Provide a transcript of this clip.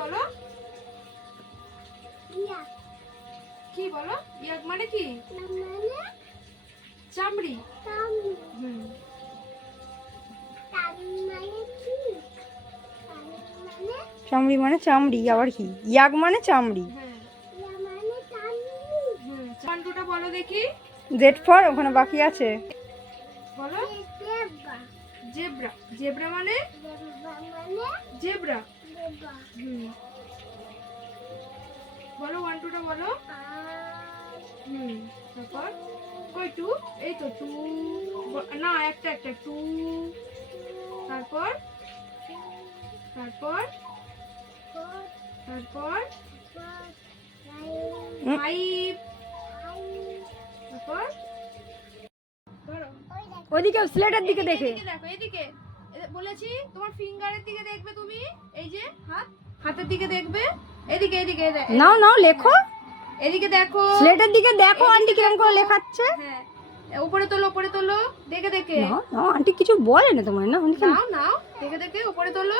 বলো? কি বলো? ইয়াক মানে কি? চামড়ি। হুম। চামড়ি মানে চামড়ি আবার কি? ইয়াক মানে চামড়ি। হ্যাঁ। টুটা বলো দেখি। জেড ফর ওখানে বাকি আছে। বলো। জেব্রা। জেব্রা মানে? জেব্রা। বলো ওয়ান টুটা বলো। হুম তারপর? কই টু এই তো টু না একটা একটা টু তারপর? তারপর? তারপর। ফাইভ তারপর? ওইদিকে স্লেটের দিকে দেখে। দেখো এদিকে। বলেছি তোমার ফিঙ্গারের দিকে দেখবে তুমি এই যে হাত হাতের দিকে দেখবে এদিকে এদিকে নাও নাও লেখো। এদিকে দেখো। স্লেটের দিকে দেখো আন্টি কিরম করে লেখাচ্ছে। হ্যাঁ উপরে তোলো উপরে তোলো দেখে দেখে। নাও নাও আন্টি কিছু বলে না? তোমার না নাও নাও দেখে দেখে উপরে তোলো।